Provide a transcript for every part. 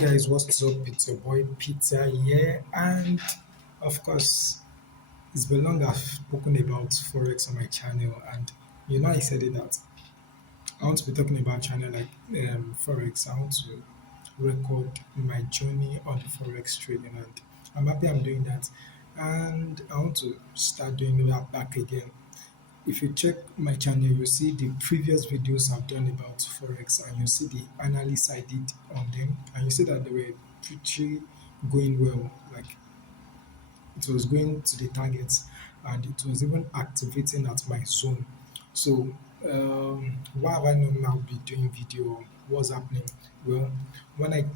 guys, what's up? It's your boy Peter here, and of course, it's been long I've spoken about forex on my channel, and I said it that I want to be talking about channel like forex. I want to record my journey on forex trading, and I'm happy I'm doing that, and I want to start doing that back again. If you check my channel, you see the previous videos I've done about forex, and you see the analysis I did on them, and you see that they were pretty going well. Like it was going to the targets, and it was even activating at my zone. So why have I not now be doing video on what's happening? Well, when I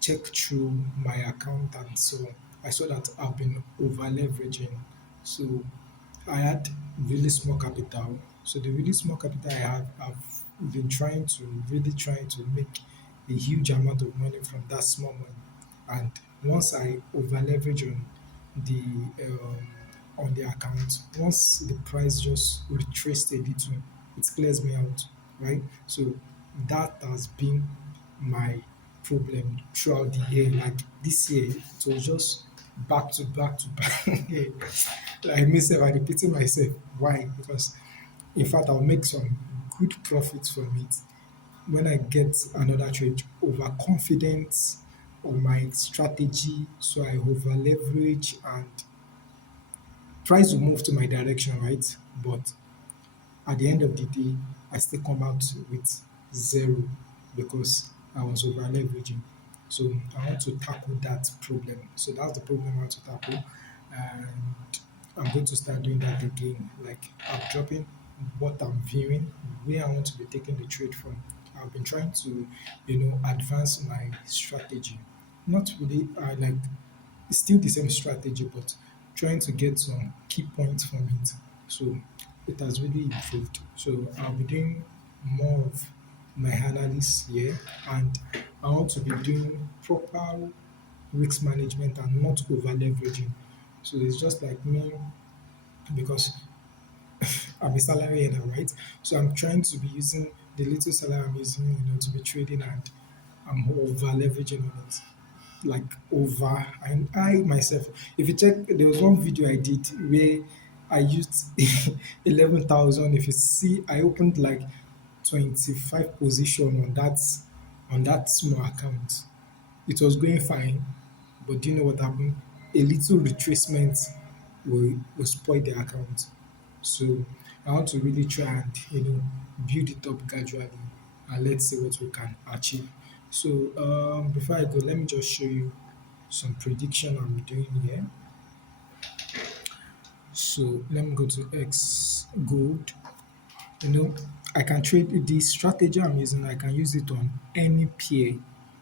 checked through my account and so I saw that I've been over leveraging. So I had really small capital. So the really small capital I have, I've been trying to make a huge amount of money from that small money. And once I over leverage the on the account, once the price just retraced a little, it clears me out, right? So that has been my problem throughout the year. Like this year, it was just back to back to back. Like myself, I repeating myself. Why? Because in fact, I'll make some good profits from it when I get another trade. Overconfidence on my strategy, so I over leverage and price will move to my direction, right? But at the end of the day, I still come out with zero because I was over leveraging. So I want to tackle that problem. So that's the problem I want to tackle. And I'm going to start doing that again. Like I'm dropping what I'm viewing, where I want to be taking the trade from. I've been trying to, advance my strategy. Not really, I like it's still the same strategy, but trying to get some key points from it. So it has really improved. So I'll be doing more of my analysis here, and I want to be doing proper risk management and not over leveraging. So it's just like me because I'm a salary earner, right? So I'm trying to be using the little salary I'm using, to be trading, and I'm over leveraging on it like over. And I myself, if you check, there was one video I did where I used 11,000. If you see, I opened like 25 position on that small account. It was going fine, but do you know what happened? A little retracement will spoil the account. So I want to really try and build it up gradually, and let's see what we can achieve. So before I go, let me just show you some prediction I'm doing here. So let me go to X Gold. You know, I can trade the strategy I'm using. I can use it on any pair,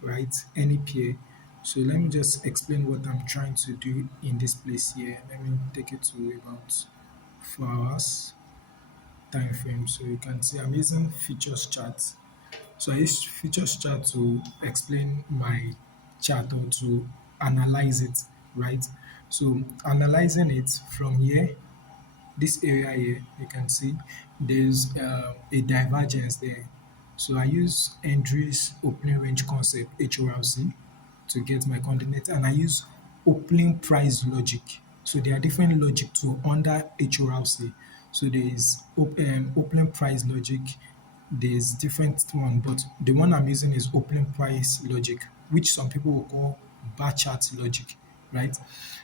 right? Any pair. So let me just explain what I'm trying to do in this place here. Let me take it to about 4 hours time frame. So you can see I'm using features chart. So I use features chart to explain my chart or to analyze it, right? So analyzing it from here, this area here, you can see there's a divergence there. So I use Hendry's opening range concept, HORC, to get my coordinate, and I use opening price logic. So there are different logic to under HORC. So there is opening price logic, there's different one, but the one I'm using is opening price logic, which some people will call bar chart logic, right?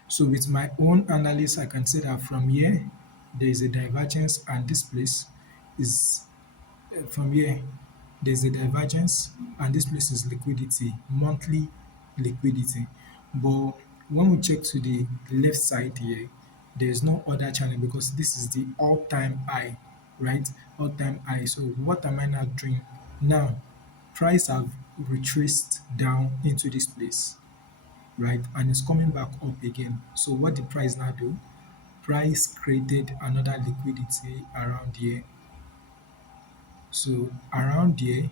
So with my own analysis, I can say that from here there is a divergence, and this place is from here there's a divergence, and this place is liquidity, monthly liquidity. But when we check to the left side here, there is no other channel because this is the all-time high, right? All-time high. So what am I now doing? Now, price have retraced down into this place, right? And it's coming back up again. So what the price now do? Price created another liquidity around here. So around here,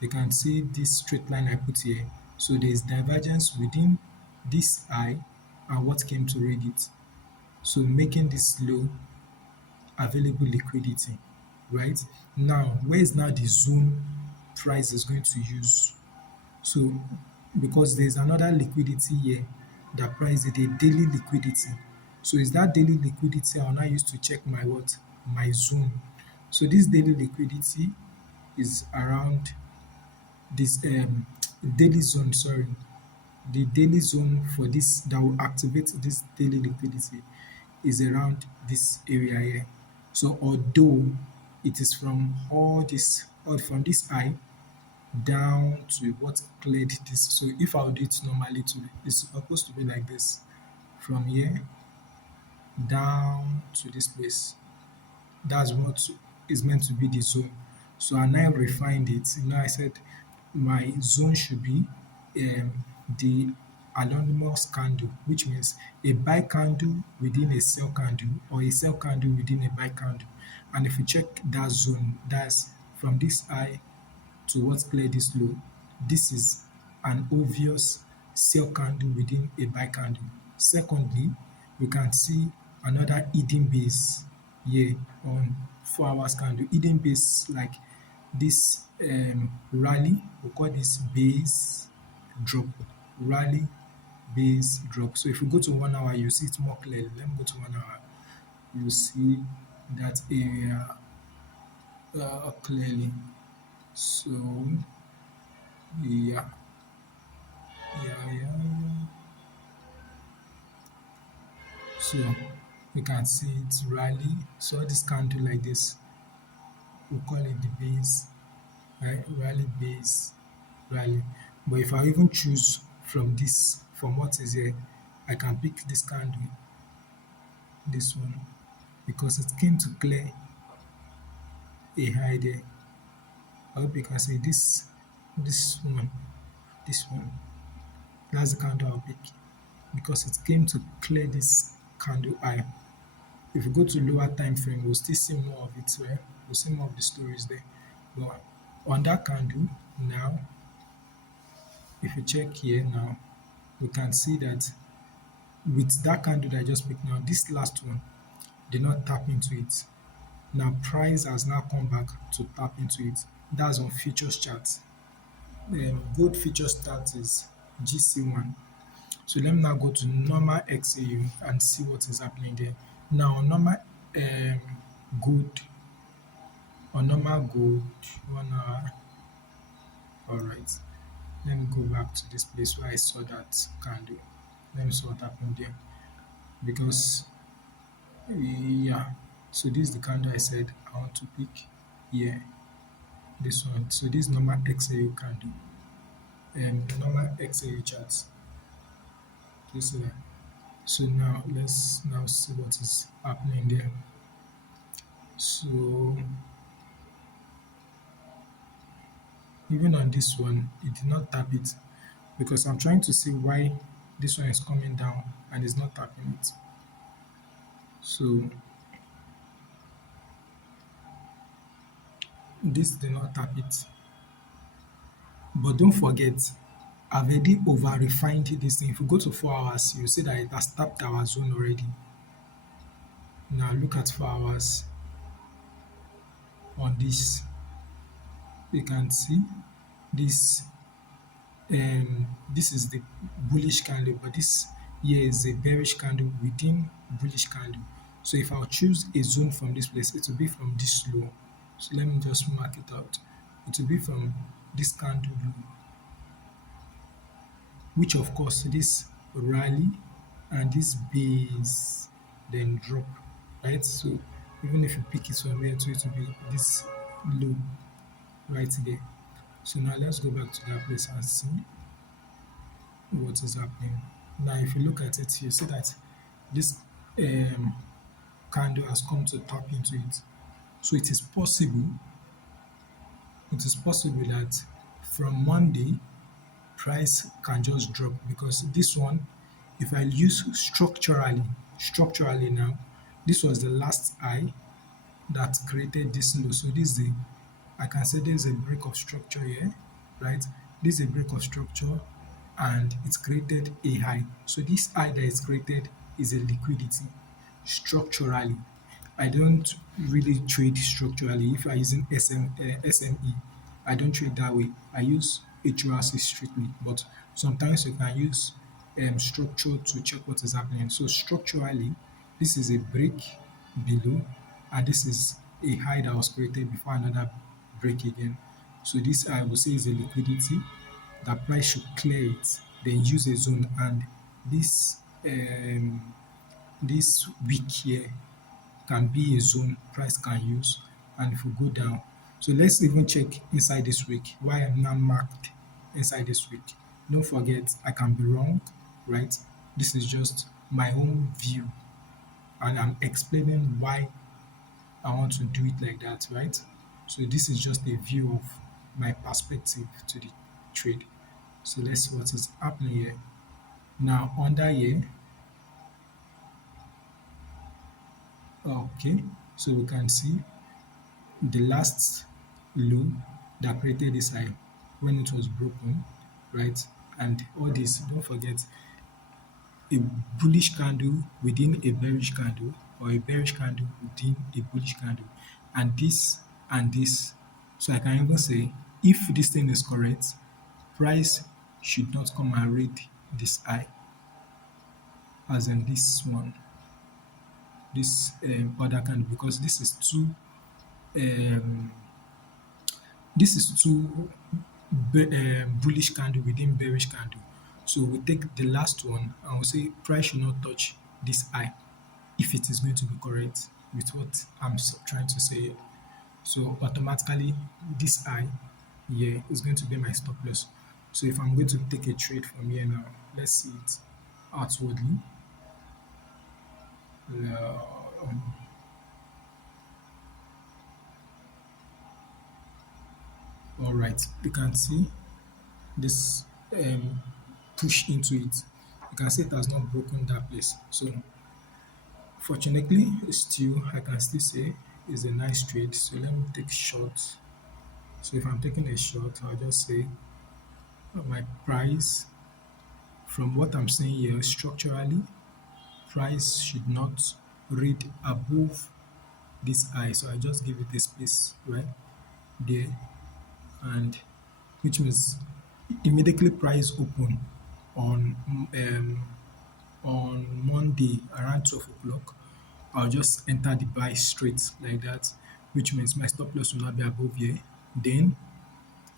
you can see this straight line I put here. So there is divergence within this high and what came to read it. So making this low available liquidity, right? Now, where is now the zone price is going to use? So because there's another liquidity here that price it a daily liquidity. So it's that daily liquidity I'll now use to check my what? My zone. So this daily liquidity is around this daily zone, sorry. The daily zone for this that will activate this daily liquidity is around this area here. So although it is from all this or from this high down to what cleared this. So if I would do it normally to it's supposed to be like this from here down to this place. That's what is meant to be the zone. So I now refined it. I said my zone should be um, the anonymous candle, which means a buy candle within a sell candle or a sell candle within a buy candle. And if you check that zone, that's from this high to what cleared this low. This is an obvious sell candle within a buy candle. Secondly, we can see another hidden base here on 4 hours candle. Hidden base like this rally, we call this base drop. Rally, base drop. So if we go to 1 hour, you see it more clearly. Let me go to 1 hour. You see that area clearly. So yeah, yeah. So you can see it rally. So this candle like this, we call it the base, right? Rally base, rally. But if I even choose from this, from what is here, I can pick this candle, this one, because it came to clear a high there. I hope you can see this one, this one. That's the candle I'll pick because it came to clear this candle high. If we go to lower time frame, we'll still see more of it, right? We'll see more of the stories there. But on that candle now, if you check here now, we can see that with that candle that I just picked now, this last one did not tap into it. Now price has now come back to tap into it. That's on futures chart. Gold futures chart is GC1. So let me now go to normal XAU and see what is happening there. Now on normal um, gold, on normal gold, 1 hour. All right. Let me go back to this place where I saw that candle. Let me see what happened there. Because yeah, so this is the candle I said I want to pick here. This one. So this normal XAU candle. The normal XAU charts. This one. So now let's now see what is happening there. So even on this one, it did not tap it because I'm trying to see why this one is coming down and it's not tapping it. So this did not tap it. But don't forget, I've already over refined this thing. If you go to 4 hours, you see that it has tapped our zone already. Now look at 4 hours on this. You can see this this is the bullish candle, but this here is a bearish candle within bullish candle. So if I'll choose a zone from this place, it will be from this low. So let me just mark it out. It will be from this candle low, which of course this rally and this base then drop, right? So even if you pick it from here, so it will be this low right there. So now let's go back to that place and see what is happening. Now, if you look at it, you see that this um, candle has come to tap into it. So it is possible that from Monday, price can just drop because this one, if I use structurally now, this was the last high that created this low. So this is the, I can say there's a break of structure here, right? This is a break of structure and it's created a high. So this high that is created is a liquidity structurally. I don't really trade structurally. If I using SME, I don't trade that way. I use HRC strictly, but sometimes you can use structure to check what is happening. So structurally, this is a break below, and this is a high that was created before another break again. So this I would say is a liquidity. The price should clear it, then use a zone, and this this week here can be a zone price can use, and if we go down, so let's even check inside this week why I'm now marked inside this week. Don't forget I can be wrong, right? This is just my own view, and I'm explaining why I want to do it like that, right? So this is just a view of my perspective to the trade. So let's see what is happening here. Now under here, okay, so we can see the last low that created this high when it was broken, right? And all this, don't forget, a bullish candle within a bearish candle, or a bearish candle within a bullish candle, and this and this. So I can even say if this thing is correct, price should not come and read this high, as in this one, this other candle, because um, this is two bullish candle within bearish candle. So we take the last one and we say price should not touch this high if it is going to be correct with what I'm trying to say here. So automatically this high here is going to be my stop loss. So if I'm going to take a trade from here now, let's see it outwardly. Um, all right, you can see this push into it. You can see it has not broken that place. So fortunately, still I can still say it's a nice trade. So let me take short. So if I'm taking a short, I'll just say my price, from what I'm saying here structurally, price should not read above this high. So I just give it a space right there, and which means immediately price open on on Monday around 12 o'clock, I'll just enter the buy straight like that, which means my stop loss will not be above here. Then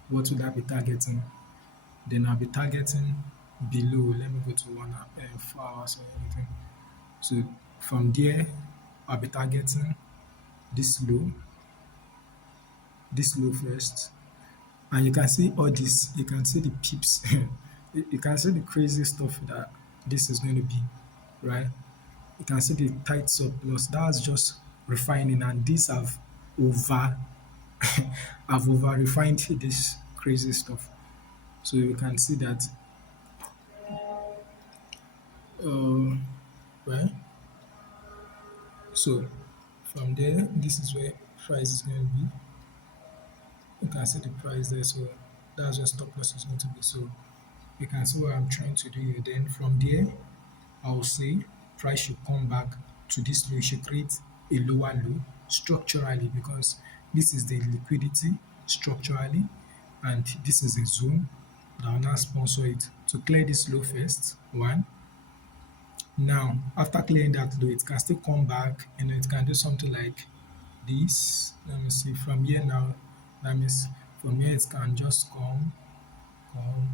what will I be targeting? Then I'll be targeting below. Let me go to 4 hours or anything. So from there, I'll be targeting this low, this low first. And you can see all this, you can see the peeps, you can see the crazy stuff that this is going to be, right? You can see the tight surplus. That's just refining, and these have over, I've over refined this crazy stuff. So you can see that, uh, right? So from there, this is where price is going to be. You can see the price there, so that's where stop loss is going to be. So you can see what I'm trying to do here. Then from there, I'll say price should come back to this low. It should create a lower low structurally, because this is the liquidity structurally, and this is a zone that will now sponsor it to clear this low first. One. Now, after clearing that low, it can still come back and it can do something like this. Let me see from here now. That means from here it can just come, come,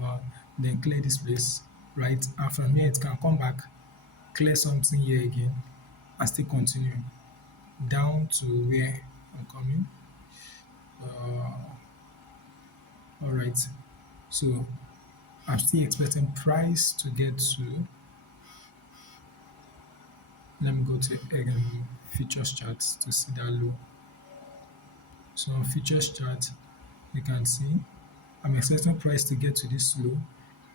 come, then clear this place, right? And from here it can come back, clear something here again, and still continue down to where I'm coming. All right. So I'm still expecting price to get to. Let me go to futures chart to see that low. So on futures chart, you can see I'm expecting price to get to this low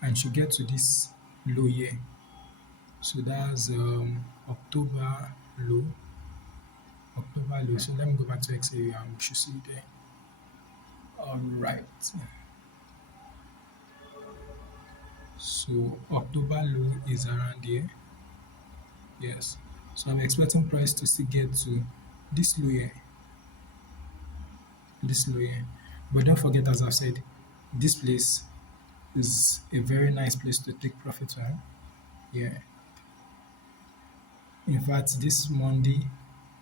and should get to this low here. So that's October low. October low. So let me go back to XAU and we should see it there. All right. So October low is around here. Yes. So I'm expecting price to still get to this low here. This low here. But don't forget, as I've said, This place is a very nice place to take profit from. Yeah. In fact, this Monday,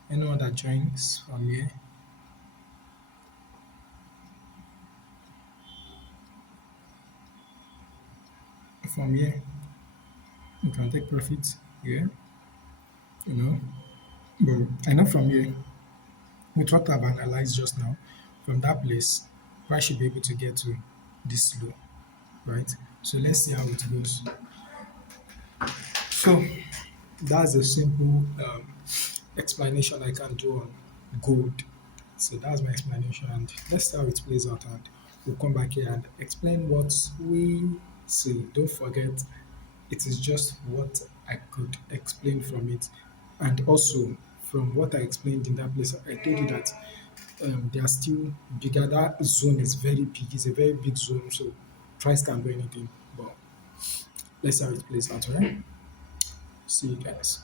anyone that joins from here, you can take profit. Yeah. You know. But I know from here, with what I've analyzed just now, from that place, price should be able to get to this low, right? So let's see how it goes. So that's a simple explanation I can do on gold. So that's my explanation, and let's see how it plays out. And we'll come back here and explain what we see. Don't forget, it is just what I could explain from it, and also from what I explained in that place. I told you that they are still bigger. That zone is very big. It's a very big zone, so price can do anything. But let's see how it plays out. Alright, see you guys.